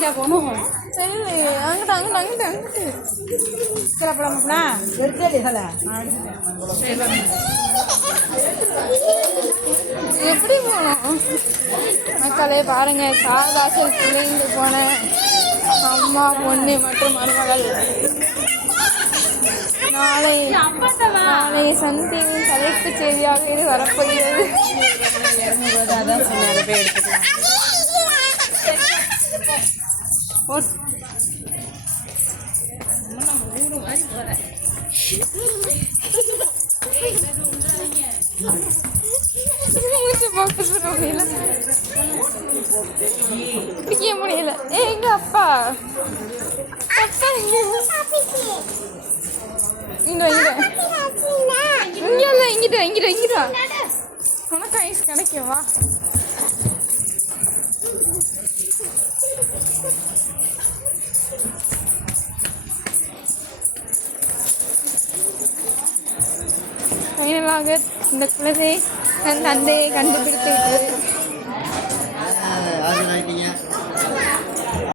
சரி அங்கிட்ட அங்கே அங்கிட்டு எப்படி போகணும் மக்களே பாருங்க சாரதாசல் குளிர்ந்து போன அம்மா பொண்ணு மற்றும் மருமகள் நாளை நாளை சந்திங் தலைப்பு செய்தியாக இது வரப்போகிறது இரநூறுவா Ampun. Mana burung ari buat? Burung itu bagus burung hela. Pergi yang mana hela? Eh, apa? Apa ni? Ingat, ingat. Ingat lah, ingat, ingat, ingat. Mana kain sekarang kira? ஃபைனலாக இந்த குழந்தையை தன் தந்தையை கண்டுபிடித்து